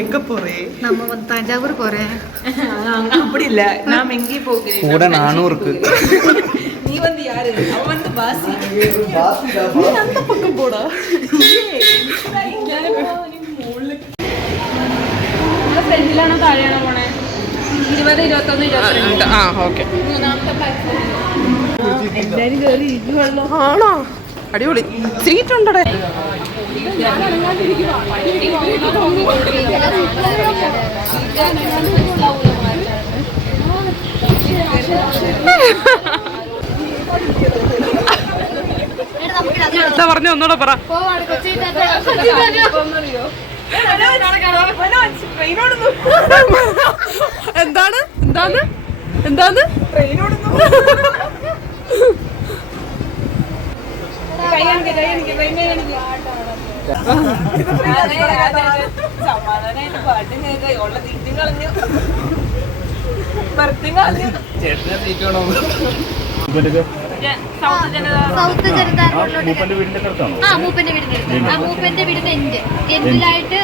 எங்க போறேன்? நம்ம தஞ்சாவூர் போறேன். அப்படி இல்ல, நான் எங்கே போகிறேன்? கூட நானும் இருக்கு. நீ வந்து யாரு? அவன் வந்து பாசி. நீ அந்த பக்கம் போடா. ഫ്രണ്ടിലാണോ താഴെയാണോ പോണേ? 20, 21, 22. ആ ഓക്കെ. മൂന്നാമത്തെ പ്ലാറ്റ്ഫോം. എല്ലാരും കയറി ഇരിക്കുവല്ലോ. ആണോ? അടിപൊളി സീറ്റ് ഉണ്ടടെ. എന്താ പറഞ്ഞ ഒന്നുകൂടെ പറ. എന്താണ് എന്താണ് എന്താണ് മൂപ്പന്റെ വീടിന്റെ എൻഡിലായിട്ട്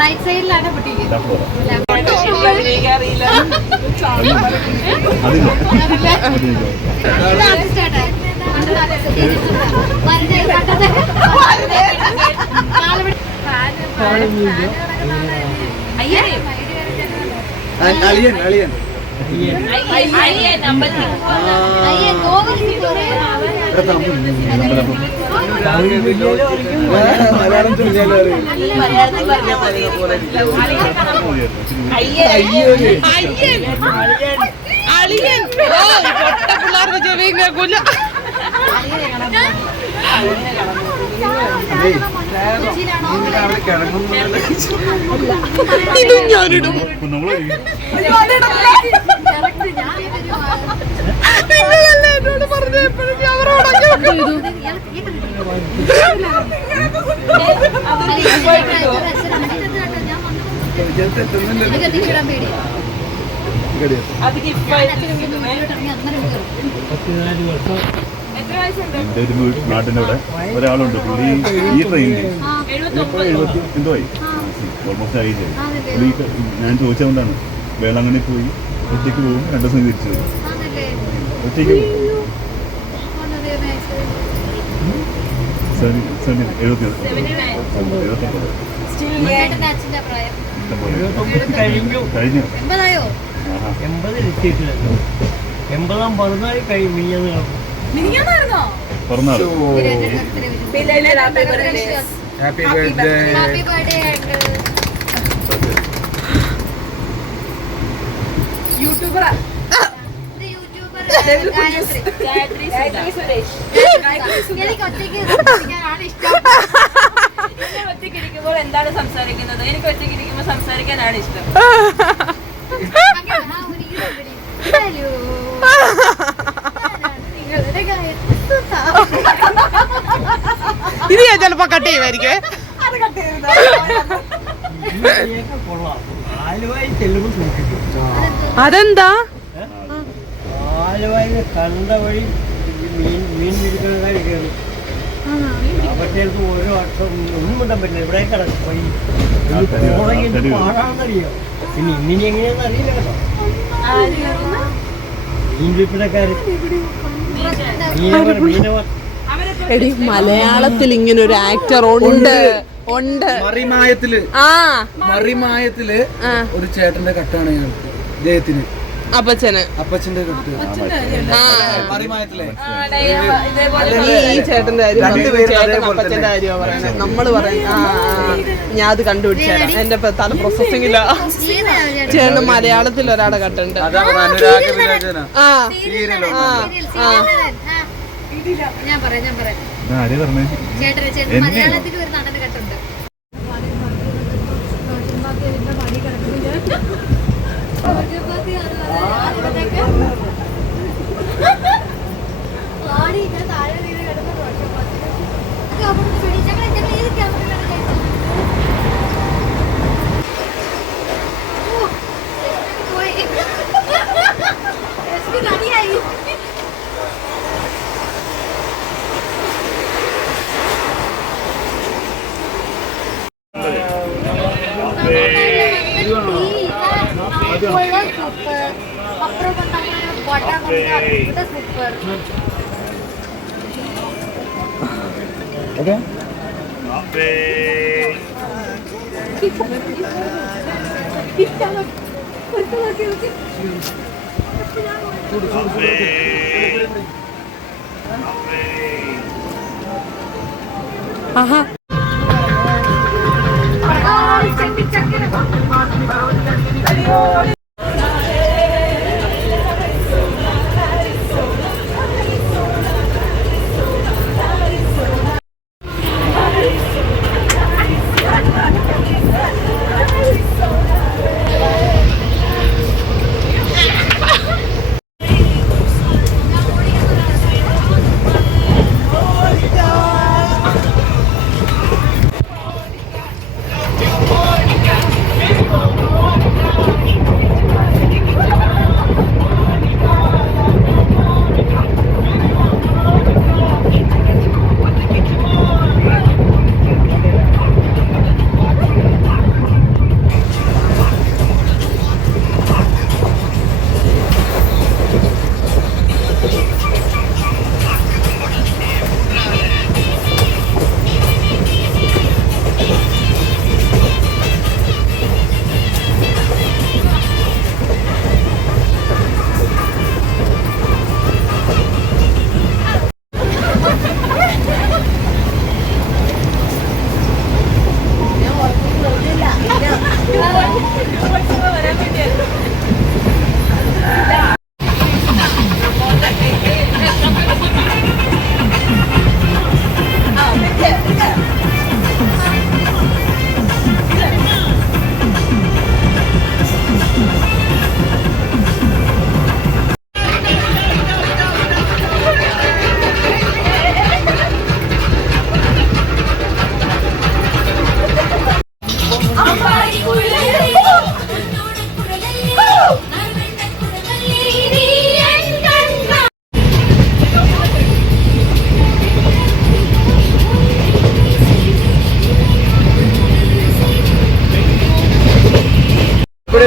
റൈറ്റ് സൈഡിലാണ് അളിയൻ അളിയൻ മലയാളം ചൊല്ലിയാലോ അളിയൻ പിള്ളേർക്ക് ചെവിയും കേൾക്കൂല. ഇതും ഞാനിടും. നിങ്ങളല്ലേ എന്നോട് പറഞ്ഞ എപ്പോഴും എൻ്റെ ഒരു നാട്ടിൻ്റെ അവിടെ ഒരാളുണ്ട്. പുള്ളി ഈ ട്രെയിനിൽ എന്തോ ആയി ഓൾമോസ്റ്റ് ആയി. പുള്ളി ഞാൻ ചോദിച്ചുകൊണ്ടാണ് വേളാങ്കണ്ണി പോയി ഒറ്റയ്ക്ക് പോകും, 2 ദിവസം തിരിച്ചു വരും. ഒറ്റയ്ക്ക് പോകും. 80 പിറന്നാൾ കഴിഞ്ഞു. പിറന്നാൾ ഹാപ്പി ബർത്ത്ഡേ. യൂട്യൂബറാ ഒറ്റയ്ക്കിരിക്കുമ്പോൾ എന്താണ് സംസാരിക്കുന്നത്? എനിക്ക് ഒറ്റയ്ക്കിരിക്കുമ്പോൾ സംസാരിക്കാനാണ് ഇഷ്ടം. ഇത് ഞാൻ ചിലപ്പോ കട്ട് ചെയ്യുമായിരിക്കും. അതെന്താ? ആലുവയിൽ കണ്ട വഴി മീൻ പിടിക്കുന്നതായി കയറി അവിടത്തേക്ക് ഓരോ വർഷം ഒന്നും ഇടാൻ പറ്റില്ല. ഇവിടെ കിടക്കും പോയി പാടാണെന്നറിയോ. പിന്നെ ഇങ്ങനെ എങ്ങനെയാണെന്ന് അറിയില്ല കേട്ടോ. മീൻ പിടിപ്പിടക്കാര് മീനവർ. എടി മലയാളത്തിൽ ഇങ്ങനെ ഒരു ആക്ടർ ഉണ്ട്. മറിമായത്തില് ഒരു ചേട്ടന്റെ കട്ടാണ് ഞങ്ങൾക്ക് ഇദ്ദേഹത്തിന്. അപ്പച്ചന്റെ കട്ട് മറിമായത്തിലെ ഈ ചേട്ടന്റെ അപ്പച്ചന്റെ കാര്യമാണ് പറയുന്നത്. നമ്മള് പറയുന്നത് ഞാൻ അത് കണ്ടുപിടിച്ചാണ്. എന്റെ തല പ്രോസസ്സിംഗില്ല. ചേട്ടൻ മലയാളത്തിൽ ഒരാളെ കട്ടുണ്ട്. ഞാൻ പറയാം ചേട്ടൻ മലയാളത്തിൽ ഒരു നടന് കട്ടുണ്ട്. സൂപ്പർ. ഓക്കെ ആഹാ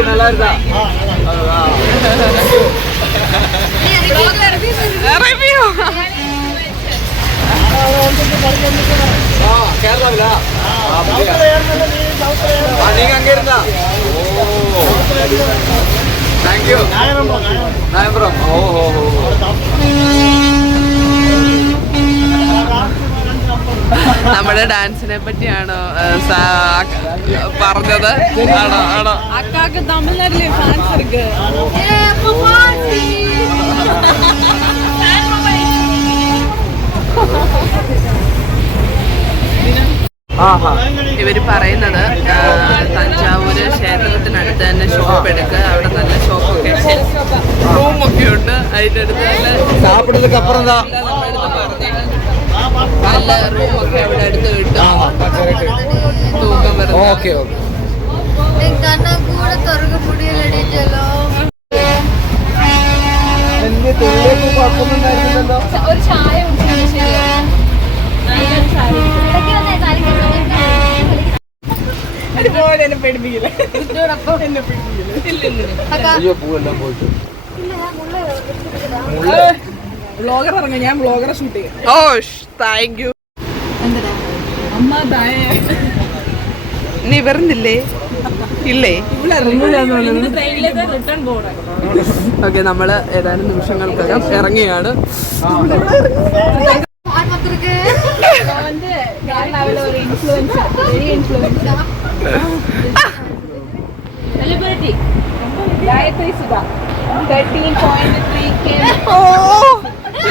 நல்லா இருக்கா റിവ്യൂ கேரளாவிலா நீங்க அங்க இருந்தா தேங்க்யூ நாயபுரம் ஓஹோ നമ്മുടെ ഡാൻസിനെ പറ്റിയാണോ പറഞ്ഞത്? ആണോ ആണോ അക്കാക്ക് തമിഴ്നാട്ടിലെ ഫാൻസ് ഇருக்கு. ഇവര് പറയുന്നത് തഞ്ചാവൂര് ക്ഷേത്രത്തിനടുത്ത് തന്നെ ഷോപ്പ് എടുക്കുക, അവിടെ നല്ല ഷോപ്പൊക്കെ റൂമൊക്കെ ഉണ്ട്, അതിൻ്റെ അടുത്ത് നല്ല റൂമൊക്കെ അവിടെ അടുത്ത് കിട്ടും, തൂക്കം വരുന്നത്. ഓക്കെ ഓക്കെ ഒരു ചായ വ്ളോഗർ ഇറങ്ങ, ഞാൻ വ്ളോഗറെ ഷൂട്ട് ചെയ്യാം. ഓ താങ്ക് യു. നീ വരുന്നില്ലേ? ഇല്ലേ? ഓക്കെ, നമ്മള് ഏതാനും നിമിഷങ്ങൾക്കകം ഇറങ്ങിയാണ്.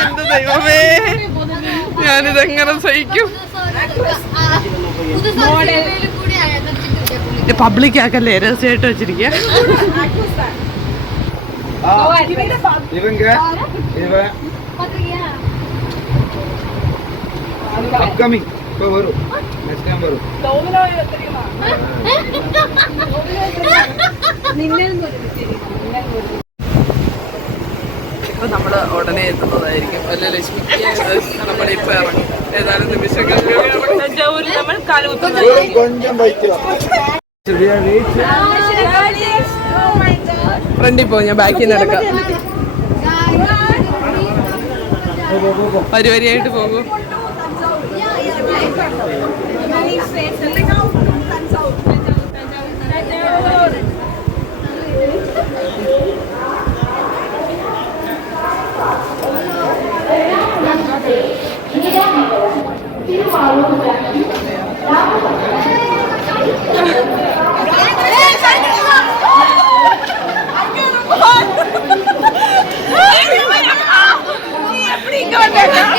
എന്ത് ദൈവമേ, ഞാനിതെങ്ങനെ സഹിക്കും? പബ്ലിക് ആക്കല്ലേ, രഹസ്യമായിട്ട് വെച്ചിരിക്കുക. അപ്കമിങ് ഇപ്പൊ വരും, നെക്സ്റ്റ് ടൈം വരും. ഇപ്പൊ നമ്മള് ഉടനെ എത്തുന്നതായിരിക്കും. അല്ല ലക്ഷ്മിക്ക് നമ്മളിപ്പോ ഇറങ്ങും, ഏതാനും നിമിഷങ്ങൾ നമ്മൾ ഫ്രണ്ടിൽ പോകും. ഞാൻ ബാക്കിൽ നിന്ന് എടുക്കാം. വരി വരിയായിട്ട് പോകൂ.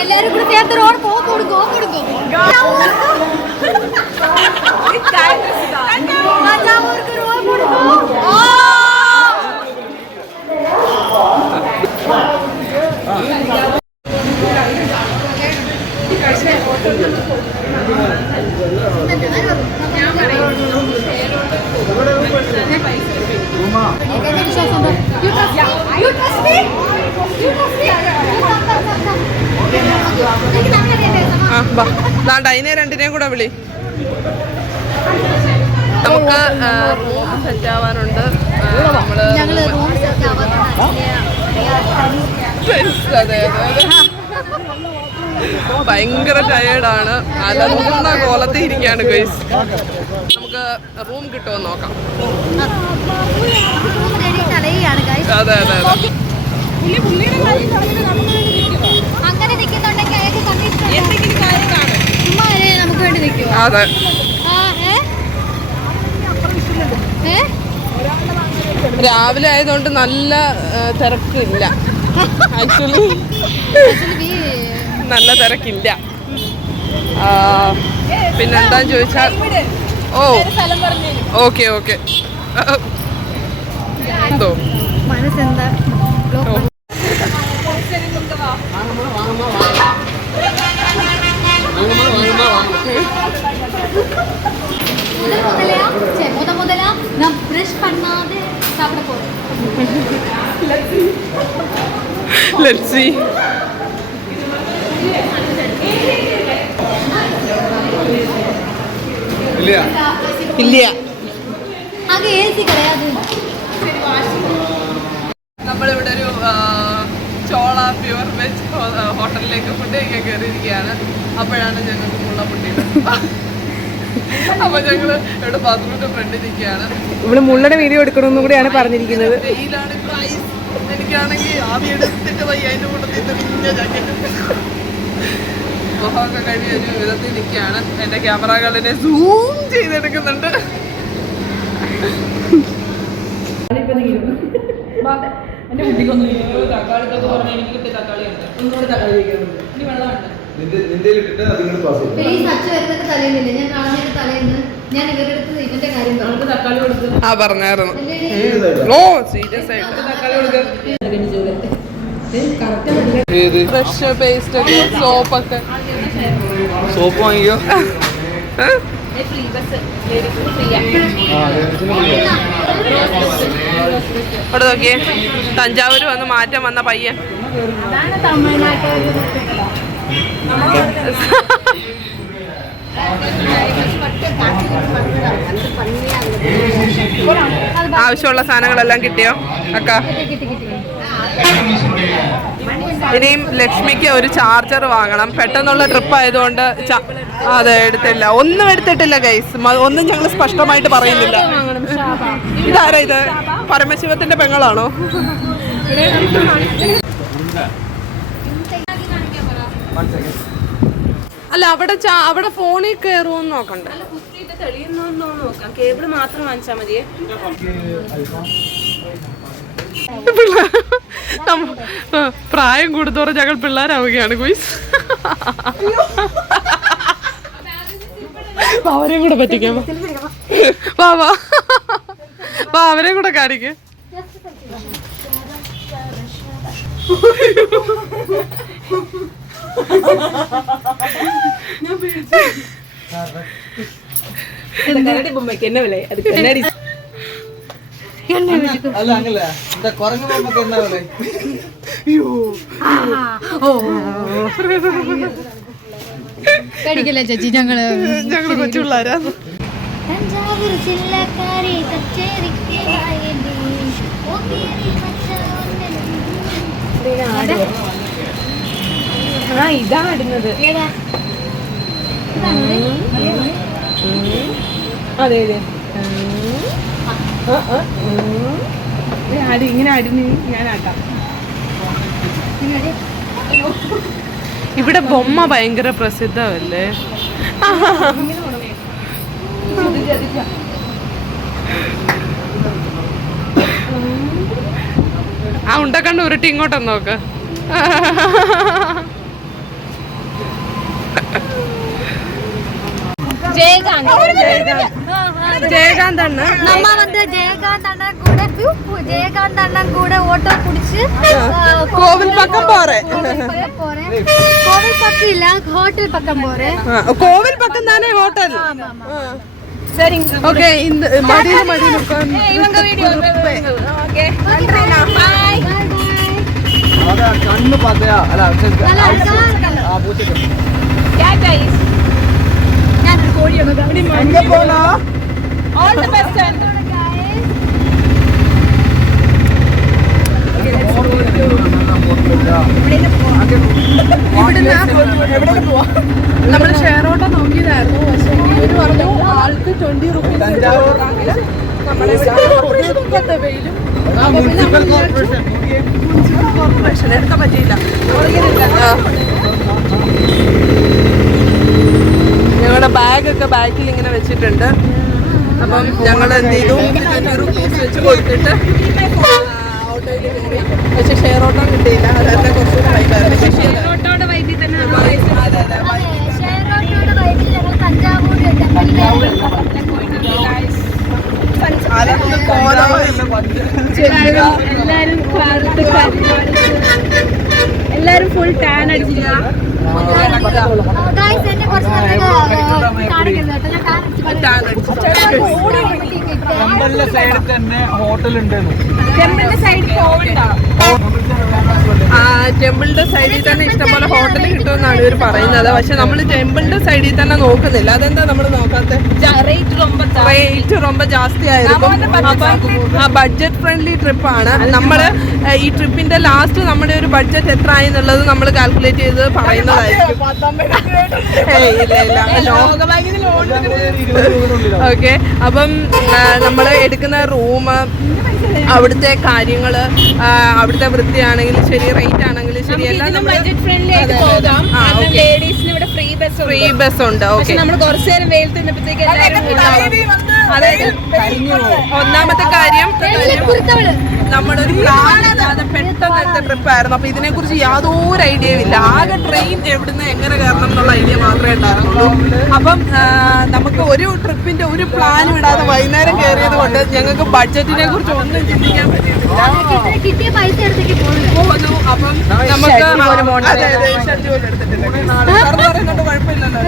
എല്ലാരും കൂടെ ചേർത്ത് റോഡ് കൊടുക്കും അതിനെ രണ്ടിനെയും കൂടെ വിളി. നമുക്ക് റൂം സെറ്റ് ആവാനുണ്ട്. അതെ ഭയങ്കര ടയേർഡാണ്. അലങ്ങുന്ന കോലത്തിൽ ഇരിക്കുകയാണ് ഗൈസ്. നമുക്ക് റൂം കിട്ടുമോ നോക്കാം. അതെ അതെ അതെ. അങ്ങനെ നിൽക്കുന്നുണ്ടെങ്കിൽ നമുക്ക് വേണ്ടി നിൽക്കും. അതെ രാവിലെ ആയതുകൊണ്ട് നല്ല തിരക്കില്ല. ആക്ച്വലി നല്ല തിരക്കില്ല. പിന്നെന്താന്ന് ചോദിച്ചാൽ ഓക്കെ ഓക്കെ എന്തോ മനസ്സെന്താ முதலா நான் பிரஷ் பண்ணாத சாப்பிட போறேன். Let's see. ഇല്ല ആകെ ഏസി கிடையாது. നമ്മളിവിടെ ഒരു ചോള പ്യുവർ വെജ് ഹോട്ടലിലേക്ക് ഫുഡ് കഴിക്കാൻ കയറിയിരിക്കുകയാണ്. അപ്പോഴാണ് ഞങ്ങൾക്ക് മുള്ള പൊട്ടിയത്. അപ്പൊ ഞങ്ങള് ഇവിടെ ബാത്റൂമിന്റെ ഫ്രണ്ടിൽ നിൽക്കുകയാണ്. ഇവിടെ മുള്ളയുടെ വീഡിയോ എടുക്കണമെന്നും കൂടിയാണ് പറഞ്ഞിരിക്കുന്നത്. വെയിലാണ് പ്രൈസ്. എനിക്കാണെങ്കിൽ ആവി എടുത്തിട്ട് വയ്യ. അതിന്റെ കൂട്ടത്തിൽ തെളിഞ്ഞ ജാക്കറ്റ് മുഖമൊക്കെ കഴിഞ്ഞ് ഒരു വിധത്തിൽ നിൽക്കുകയാണ്. എന്റെ ക്യാമറകളിനെ സൂം ചെയ്തെടുക്കുന്നുണ്ട്. എന്റെ കുട്ടിക്കൊന്നും തക്കാളിക്കൊക്കെ പറഞ്ഞാൽ എനിക്ക് കിട്ടിയ തക്കാളിയുണ്ട്. ഒന്നുകൂടെ തക്കാളി കഴിക്കുന്നുണ്ട്. ഇനി വെള്ളമുണ്ട്. ആ പറഞ്ഞായിരുന്നു. ഓ സീരിയസ് ആയിട്ട് തക്കാളി കൊടുക്കുക. ഫ്രഷ് പേസ്റ്റ് ഒക്കെ സോപ്പൊക്കെ സോപ്പ് വാങ്ങിക്കോ. അവിടെ നോക്കിയേ തഞ്ചാവൂര് വന്ന് മാറ്റം വന്ന പയ്യൻ. ആവശ്യമുള്ള സാധനങ്ങളെല്ലാം കിട്ടിയോ അക്ക? ഇനിയും ലക്ഷ്മിക്ക് ഒരു ചാർജർ വാങ്ങണം. പെട്ടെന്നുള്ള ട്രിപ്പ് ആയതുകൊണ്ട് അതെ എടുത്തില്ല. ഒന്നും എടുത്തിട്ടില്ല ഗൈസ്. ഒന്നും ഞങ്ങൾ സ്പഷ്ടമായിട്ട് പറയുന്നില്ല. ഇതാരാ ഇത്? പരമശിവത്തിന്റെ പെങ്ങളാണോ? അല്ല അവിടെ അവിടെ ഫോണിൽ കയറുമെന്ന് നോക്കണ്ടേ? നോക്കാം. കേബിൾ മാത്രം വാങ്ങിച്ചാൽ മതിയേ. പ്രായം കൂടുത്തോറും ഞങ്ങൾ പിള്ളേരാവുകയാണ് ഗുയിസ്. അവരെയും കൂടെ പറ്റിക്കാം. വാ വാ വാ അവരെയും കൂടെ കാണിക്കേ. കണ്ണാടി ബൊമ്മയ്ക്ക് എന്നെ വില. അത് കണ്ണാടി അല്ല അങ്ങല്ല എന്താ കുറഞ്ഞ ബൊമ്മക്ക് എന്നാ വില? പേടിക്കല്ലേ ചേച്ചി. ഞങ്ങള് കൊച്ചു പിള്ളേരാ. തഞ്ചാവൂർ ജില്ലക്കാരി ഇതാ ഇടുന്നത്. ഏതാ അതെ അതെ അടി ഇങ്ങനെ അടിഞ്ഞ് ഞാൻ ആക്കാം. ഇവിടെ ബൊമ്മ ഭയങ്കര പ്രസിദ്ധമല്ലേ? ആ ഉണ്ടക്കണ്ട് ഉരുട്ടി ഇങ്ങോട്ടൊന്ന് നോക്ക്. ஜெயகாந்த் அண்ணன் நம்ம வந்து ஜெயகாந்த் அண்ணன் கூட ஓட்டோ புடிச்சு கோவில் பக்கம் போறேன். கோவில் பக்கம் இல்ல ஹோட்டல் பக்கம் போறேன். கோவில் பக்கம் தானே ஹோட்டல். சரிங்க. ஓகே இந்த மடியில உட்கார்ந்து இவங்க வீடியோ ஓகே நன்றிண்ணா. பை அத கண்ணு பாத்தியா அல ஆ பூச்சிக்கு யா गाइस ഞാൻ കോഴി ഒന്ന് അവിടെ എங்க പോണോ? All the best guys. നമ്മൾ ഷെയർ ഓട്ടോ നോക്കിയതായിരുന്നു. പക്ഷേ ഇവര് പറഞ്ഞു ആൾക്ക് 20 റുപ്പീസ് മുനിസിപ്പൽ കോർപ്പറേഷൻ എടുക്കാൻ പറ്റിയില്ല. ഞങ്ങളുടെ ബാഗൊക്കെ ബാക്കിൽ ഇങ്ങനെ വെച്ചിട്ടുണ്ട്. അപ്പം ഞങ്ങൾ എന്ത് ചെയ്തു 20 റുപ്പീസ് വെച്ച് കൊടുത്തിട്ട് ഓട്ടോയിൽ കയറി. പക്ഷെ ഷെയർ ഓട്ടോ കിട്ടിയില്ല. അതായത് കുറച്ചുകൂടെ വൈകായിരുന്നു. ഷെയറോട്ടോടെ വൈകിൽ തന്നെ ഷെയറോട്ടോടെ വൈകിൽ ഞങ്ങൾ തഞ്ചാവൂർ എല്ലാരും ഫുൾ ടാൻ അടിച്ചില്ല. സൈഡിൽ തന്നെ ഹോട്ടൽ ഉണ്ടെന്ന്. ടെമ്പിളിന്റെ സൈഡിൽ തന്നെ ഇഷ്ടംപോലെ ഹോട്ടൽ കിട്ടുമെന്നാണ് ഇവർ പറയുന്നത്. പക്ഷെ നമ്മൾ ടെമ്പിളിന്റെ സൈഡിൽ തന്നെ നോക്കുന്നില്ല. അതെന്താ നമ്മൾ നോക്കാത്ത? റേറ്റ് ரொம்ப ജാസ്തി ആയിരിക്കും. അപ്പം ബഡ്ജറ്റ് ഫ്രണ്ട്ലി ട്രിപ്പാണ്. നമ്മൾ ഈ ട്രിപ്പിന്റെ ലാസ്റ്റ് നമ്മുടെ ഒരു ബഡ്ജറ്റ് എത്ര ആയി എന്നുള്ളത് നമ്മൾ കാൽക്കുലേറ്റ് ചെയ്ത് പറയുന്നതായിരിക്കും. ഓക്കെ. അപ്പം നമ്മൾ എടുക്കുന്ന റൂം, അവിടുത്തെ കാര്യങ്ങള്, അവിടുത്തെ വൃത്തിയാണെങ്കിലും ശരി, റേറ്റ് ആണെങ്കിലും ശരി, എല്ലാം ബഡ്ജറ്റ് ഫ്രണ്ട്ലി ആയിട്ട് പോകാം. ലേഡീസിന് ഇവിടെ ഫ്രീ ബസ് ഉണ്ട്. ഓക്കെ. നമ്മൾ കുറച്ചു നേരം വെയിൽ തിന്നപ്പോഴത്തേക്ക് അതായത് ഒന്നാമത്തെ കാര്യം നമ്മളൊരു പ്ലാൻ ഇല്ലാതെ പെട്ടെന്നത്തെ ട്രിപ്പായിരുന്നു. അപ്പൊ ഇതിനെ കുറിച്ച് യാതൊരു ഐഡിയയും ഇല്ല. ആകെ ട്രെയിൻ എവിടുന്ന് എങ്ങനെ കയറണം എന്നുള്ള ഐഡിയ മാത്രമേ ഉണ്ടായിരുന്നുള്ളൂ. അപ്പം നമുക്ക് ഒരു ട്രിപ്പിന്റെ ഒരു പ്ലാനും ഇടാതെ വൈകുന്നേരം കയറിയത് കൊണ്ട് ഞങ്ങൾക്ക് ബഡ്ജറ്റിനെ കുറിച്ച് ഒന്നും ചിന്തിക്കാൻ പറ്റിയിട്ടില്ല. പോകുന്നു. അപ്പം നമുക്ക് ഷെഡ്യൂൾ എടുത്തിട്ടില്ല. പറയുന്നുണ്ട് കുഴപ്പമില്ലല്ലോ.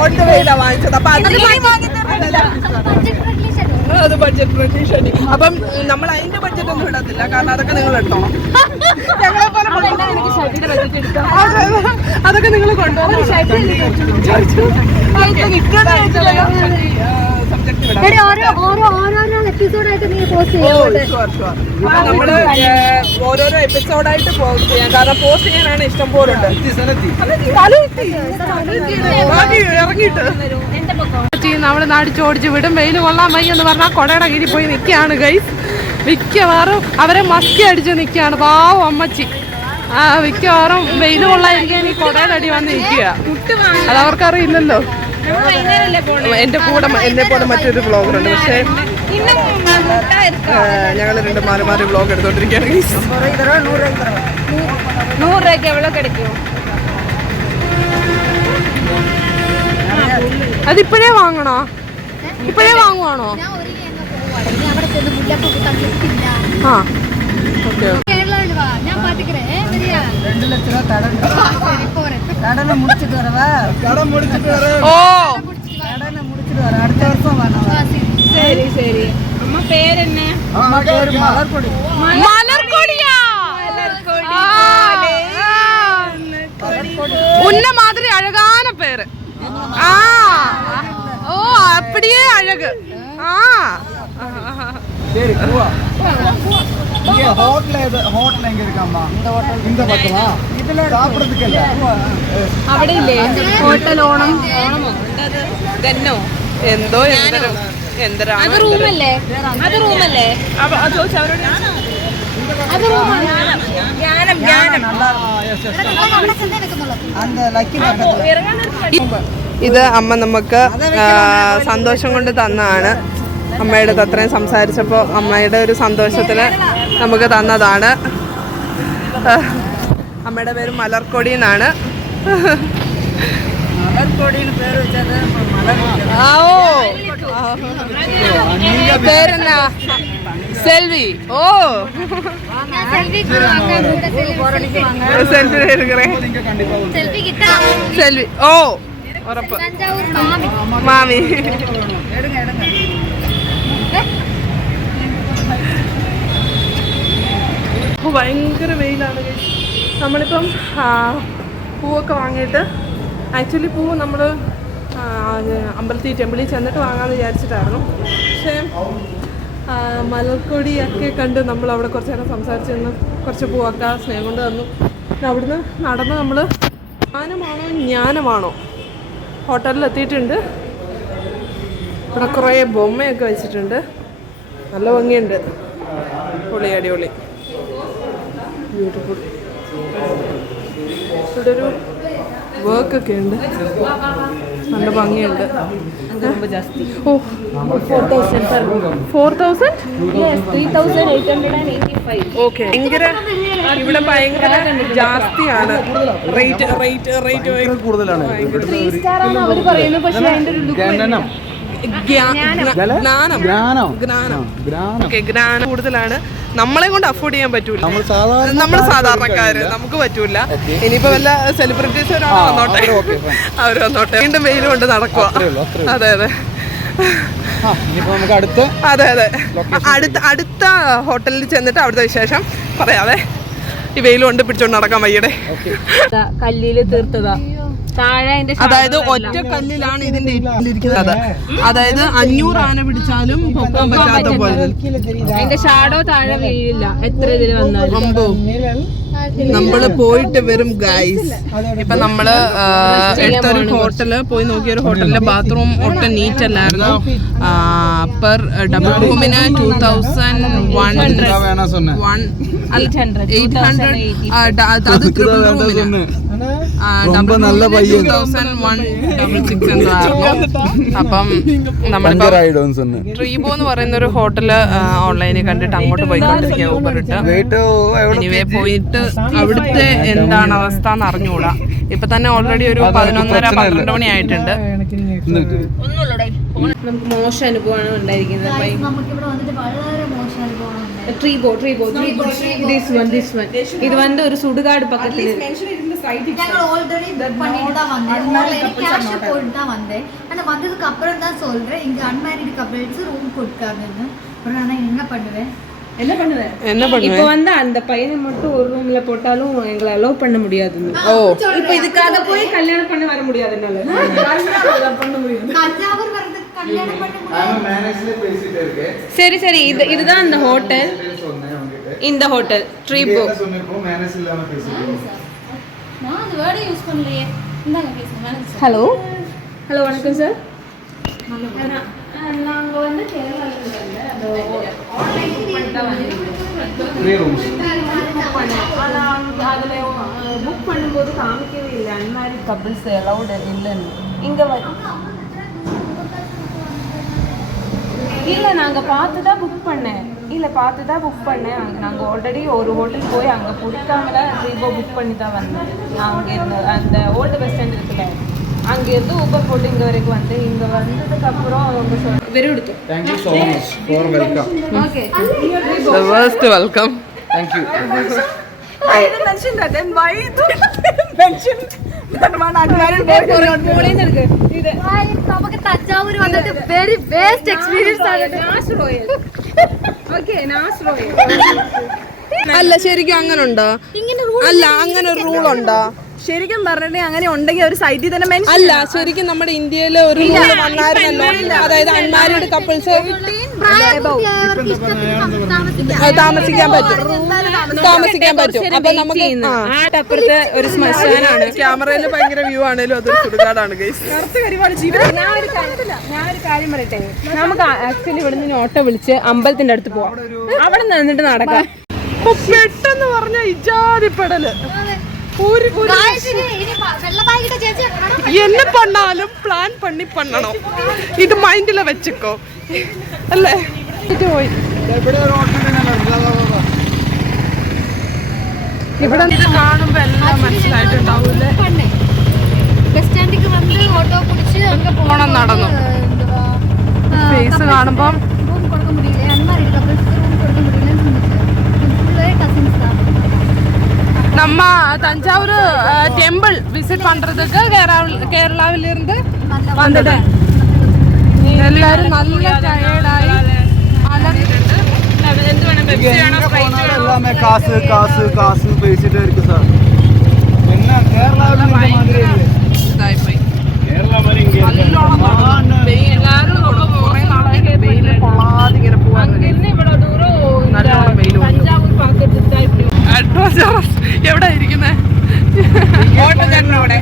ഓണ്ട് വെയിലാ വാങ്ങിച്ചത്. അപ്പൊ അത് ബഡ്ജറ്റ് ഫ്രണ്ട്ലി. അപ്പം നമ്മൾ അതിന്റെ ബഡ്ജറ്റ് ഒന്നും ഇടത്തില്ല. കാരണം അതൊക്കെ നിങ്ങൾ എടുത്തോണം. ഞങ്ങളെ പോലെ അതൊക്കെ നിങ്ങൾ കൊണ്ടുപോകും. നമ്മള് ഓരോരോ എപ്പിസോഡായിട്ട് പോസ്റ്റ് ചെയ്യാം. കാരണം പോസ്റ്റ് ചെയ്യാനാണ് ഇഷ്ടം പോലെ ഉണ്ട്. ഇറങ്ങിയിട്ട് നമ്മള് നാടിച്ചോടിച്ച് വിടും. വെയിൽ കൊള്ളാൻ വയ്യ എന്ന് പറഞ്ഞാൽ കൊടയുടെ കീഴിൽ പോയി നിൽക്കുകയാണ് ഗൈസ്. മിക്കവാറും അവരെ മസ്കി അടിച്ച് നിൽക്കുകയാണ്. പാവം അമ്മച്ചി. മിക്കവാറും വെയിൽ കൊള്ളാതിരിക്കാൻ ഈ കൊടയുടെ അടി വന്ന് നിൽക്കുക. അതവർക്കറിയില്ലല്ലോ. എന്റെ കൂടെ എന്നെ പോലെ മറ്റൊരു ബ്ലോഗറുണ്ട്. പക്ഷേ ഞങ്ങൾ രണ്ട് മാറി മാറി ബ്ലോഗ് എടുത്തോണ്ടിരിക്കുകയാണ്. 100 രൂപയ്ക്ക് എവിടെ കിടക്കും? അതിപ്പോഴേ വാങ്ങണോ? ഇപ്പോഴേ വാങ്ങുവാണോ? ആ ഓക്കെ. ഞാൻ പാട്ടിக்கிறேன். 2 ലക്ഷം രൂപ കടന മുടിച്ചിട്ട് വരവാ. കടം മുടിച്ചിട്ട് വരാ. ഓ കടന മുടിച്ചിട്ട് വരാ. അടുത്ത വർഷം വരണം. ശരി ശരി. അമ്മ പേരെന്നെ? അമ്മ പേര് മലർക്കൊടി. മലർക്കൊടിയാ? ഉന്ന മാതിരി അഴകാന പേര്. ആ ഓ അപ്പടിയേ അഴക്. ആ ശരി പോവാ. അവിടെ ഇല്ലേ ഹോട്ടൽ ഓണമോ ഗന്നോ എന്തോ എന്തരാണ് അത് റൂമല്ലേ അത് റൂമാണ് ഇത് അമ്മ നമുക്ക് സന്തോഷം കൊണ്ട് തന്നതാണ്. അമ്മയുടെ അടുത്ത് അത്രയും സംസാരിച്ചപ്പോൾ അമ്മയുടെ ഒരു സന്തോഷത്തിന് നമുക്ക് തന്നതാണ്. അമ്മയുടെ പേര് മലർക്കൊടി എന്നാണ്. പേരെന്നാ? സെൽവി. ഓ സെൽവി. ഓ ഉറപ്പ്. മാമി. ഭയങ്കര വെയിലാണ്. നമ്മളിപ്പം പൂവൊക്കെ വാങ്ങിയിട്ട് ആക്ച്വലി പൂവ് നമ്മൾ ടെമ്പിളിൽ ചെന്നിട്ട് വാങ്ങാമെന്ന് വിചാരിച്ചിട്ടായിരുന്നു. പക്ഷേ മലർക്കൊടിയൊക്കെ കണ്ട് നമ്മൾ അവിടെ കുറച്ച് നേരം സംസാരിച്ച് നിന്ന് കുറച്ച് പൂവൊക്കെ സ്നേഹം കൊണ്ട് തന്നു. അവിടുന്ന് നടന്ന് നമ്മൾ ജ്ഞാനമാണോ ഹോട്ടലിലെത്തിയിട്ടുണ്ട്. ഇവിടെ കുറേ ബൊമ്മയൊക്കെ വെച്ചിട്ടുണ്ട്. നല്ല ഭംഗിയുണ്ട്. പൊളി, അടിപൊളി, ബ്യൂട്ടിഫുൾ. ഇവിടെ ഒരു വർക്കൊക്കെ ഉണ്ട്. നല്ല ഭംഗിയുണ്ട്. ഓ 4,000 ഓക്കെ. ഭയങ്കര ഇവിടെ ഭയങ്കര ജാസ്തിയാണ് റേറ്റ് കൂടുതലാണ്. ജ്ഞാനം കൂടുതലാണ്. നമ്മളെ കൊണ്ട് അഫോർഡ് ചെയ്യാൻ പറ്റൂല. നമ്മൾ സാധാരണക്കാര്, നമുക്ക് പറ്റൂല. ഇനിയിപ്പോ വല്ല സെലിബ്രിറ്റീസ് അവര് വന്നോട്ടെ. വീണ്ടും വെയിൽ കൊണ്ട് നടക്കുക. അതെ അതെ അടുത്ത ഹോട്ടലിൽ ചെന്നിട്ട് അവിടുത്തെ വിശേഷം പറയാതെ. ഈ വെയിൽ കൊണ്ട് പിടിച്ചോണ്ട് നടക്കാൻ വയ്യടെ. കല്ലില് തീർത്തതാ. അതായത് ഒറ്റ കല്ലിലാണ് ഇതിന്റെ ഇരിക്കുന്നത്. അതായത് 500 ആന പിടിച്ചാലും പൊക്കാൻ പറ്റാത്ത പോലെ. അതിന്റെ ഷാഡോ താഴെ വീഴില്ല എത്ര ഇതിൽ വന്നാലും. നമ്മള് പോയിട്ട് വരും ഗൈസ്. ഇപ്പൊ നമ്മള് എടുത്തൊരു ഹോട്ടല് പോയി നോക്കിയൊരു ഹോട്ടലിലെ ബാത്റൂം ഒട്ടും നീറ്റ് അല്ലായിരുന്നു. പെർ ഡബിൾ റൂമിന് 2,100 അത് ട്രിപ്പിൾ റൂമിന് 2,166 ആയിരുന്നു. അപ്പം നമ്മളിപ്പോ ട്രീബോ എന്ന് പറയുന്ന ഒരു ഹോട്ടല് ഓൺലൈനിൽ കണ്ടിട്ട് അങ്ങോട്ട് പോയിക്കൊണ്ടിരിക്കുക ഊബർ ഇട്ട്. എനിവേ പോയിട്ട് അവിടുത്തെ എന്താണ് അവസ്ഥ എന്ന് അറിഞ്ഞുകൂടാ. ഇപ്പൊ തന്നെ ഓൾറെഡി ഒരു 11:30-12 മണി ആയിട്ടുണ്ട്. നമുക്ക് മോശം അനുഭവമാണ് ഉണ്ടായിരിക്കുന്നത്. ട്രീബോ this one ഇത് വന്ന് ഒരു സുടുകാട് പക്കത്തില് கேஷ் போட்டு தான் வந்தேன். ஆனா வந்ததுக்கு அப்புறம் தான் சொல்றேன் இங்க அன்மேரிட் கப்பிள்ஸ் ரூம் கொடுக்காதுன்னு. அப்புறம் நான் என்ன பண்ணுவேன் இப்போ வந்து அந்த பையனை மட்டும் ஒரு ரூம்ல போட்டாலும் எங்களை அலோவ் பண்ண முடியாது. ஓ இப்போ இதுக்காக போய் கல்யாணம் பண்ண வர முடியாது என்னால. தஞ்சாவூர் வரது கல்யாணம் பண்ண முடியாது. சரி சரி இதுதான் அந்த ஹோட்டல். இந்த ஹோட்டல் ட்ரீபோ. நான் அந்த வேர்ட் யூஸ் பண்ணலையே. இந்தாங்க பேசுங்க. ஹலோ வணக்கம் சார். நாங்க வந்து கேரளால இருந்து அந்த ஆன்லைன் பண்ணிட்டா வந்து 3 ரூம்ஸ் ஆனா அதுல புக் பண்ணும்போது காமிக்கவே இல்லை அன்மேரிட் கப்பிள்ஸ் அலௌட் இல்லைன்னு. இங்க இல்லை நாங்கள் பார்த்து தான் புக் பண்ணேன். நாங்கள் ஆல்ரெடி ஒரு ஹோட்டல் போய் அங்கே பிடிக்காமல ட்ரீபோ புக் பண்ணி தான் வந்தேன். நான் அங்கே இருந்து அந்த ஓல்டு பஸ் ஸ்டாண்ட் இருக்குல்ல அங்கேருந்து ஊபர் போட்டு இங்கே வரைக்கும் வந்தேன். இங்கே வந்ததுக்கப்புறம் அவங்க வெறும் எடுத்தோம். Thank you so much for welcome. Okay. The worst welcome. Thank you. I didn't mention that. Then why did mention that one unmarried മോളേന്ന് എടുക്ക്. ഇത് നമുക്ക് തഞ്ചാവൂർ വന്നിട്ട് വെരി ബെസ്റ്റ് എക്സ്പീരിയൻസ് ആണ്. നാസ് റോയൽ. ഓക്കേ നാസ് റോയൽ. അല്ല ശരിക്കും അങ്ങനെ ഉണ്ടോ? അല്ല അങ്ങനെ ഒരു റൂൾ ഉണ്ടോ? ശരിക്കും പറഞ്ഞിട്ടുണ്ടെങ്കിൽ അങ്ങനെ ഉണ്ടെങ്കിൽ ഒരു സൈറ്റിൽ തന്നെ മെൻഷൻ അല്ല ശരിക്കും നമ്മുടെ ഇന്ത്യയിലെ ഒരു റൂള് വന്നായിരുന്നല്ലോ, അതായത് അൺമാരീഡ് കപ്പിൾസ് താമസിക്കാൻ പറ്റും. അപ്പൊ നമുക്ക് അപ്പുറത്ത് ഒരു ശ്മശാനാണ്. ക്യാമറയിൽ ഭയങ്കര വ്യൂ ആണേലും അതൊരു സുടുകാടാണ് ഗൈസ്. ഞാനൊരു കാര്യം പറയട്ടെ, നമുക്ക് ആക്ച്വലി ഇവിടെ നിന്ന് ഓട്ടോ വിളിച്ച് അമ്പലത്തിന്റെ അടുത്ത് പോവാം, അവിടെ നിന്നിട്ട് നടക്കാം. പെട്ടെന്ന് പറഞ്ഞ ഇജാതിപ്പെടല് എന്നെ പണ്ണാലും പ്ലാൻ പണ്ണണം. ഇത് മൈൻഡില് വെച്ചോ അല്ലേ? പോയി ഇവിടെ ഇത് കാണുമ്പോ എല്ലാം മനസ്സിലായിട്ടുണ്ടാവൂലേ. ബസ് സ്റ്റാൻഡിലേക്ക് വന്ന് ഓട്ടോ പിടിച്ച് അങ്ങ് പോണം നടന്നു. ഫേസ് കാണുമ്പോ റൂം കൊടുക്കാൻ முடியல അന്മാരുടെ കപ്പിൾസ് റൂം കൊടുക്കാൻ முடியல കസിൻസ് தான். நம்ம தஞ்சாவூர் டெம்பிள் விசிட் பண்றதுக்கு கேரளாவில இருந்து வந்தது. எல்லாரும் நல்ல டயர்டாയി எல்லாமே காசு காசு காசு பேசிட்டே இருக்கு சார். என்ன கேரளாவில் இந்த மாதிரி இல்லை. ഇതായിപ്പോയി. കേരള വരെ ഇങ്ങനെ എല്ലാവരും കുറെ നാളെ വെയിൽ കൊള്ളാതെ ഇങ്ങനെ പോവാൻ നല്ലോണം വെയിൽ എവിടെ ഇരിക്കുന്നേ? ഓട്ടോചാട്ടനവിടെ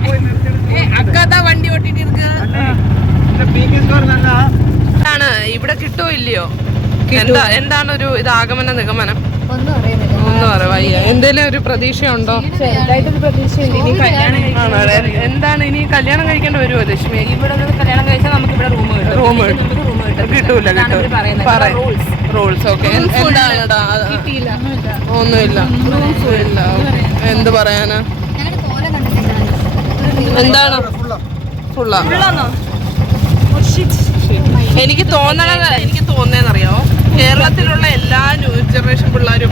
അക്കാതാ വണ്ടി ഓട്ടിട്ട് ആണ്. ഇവിടെ കിട്ടോ ഇല്ലയോ? എന്താണ് ഒരു ഇത് ആഗമന നിഗമനം? ഒന്നും അറിയുന്നില്ല. ഒന്നും അറിയാ. എന്തേലും ഒരു പ്രതീക്ഷയുണ്ടോ? ചെറുതായിട്ടൊരു പ്രതീക്ഷയുണ്ട്. ഇനി കല്യാണം ആണോ? എന്താണ് ഇനി കല്യാണം കഴിക്കേണ്ടി വരുമോ ലക്ഷ്മി? ഇവിടെ കല്യാണം കഴിച്ചാൽ നമുക്ക് ഇവിടെ റൂം കിട്ടും. റൂം കിട്ടൂല റൂൾസ്. ഓക്കെ. എന്താണടാ? ഒന്നുമില്ല. ഇല്ല. എന്ത് പറയാനാ? ഞങ്ങളുടെ കോല കണ്ടിട്ടില്ല. എന്താണ് ഫുള്ളാ? എനിക്ക് തോന്നേന്നറിയോ, കേരളത്തിലുള്ള എല്ലാ ന്യൂ ജനറേഷൻ പിള്ളേരും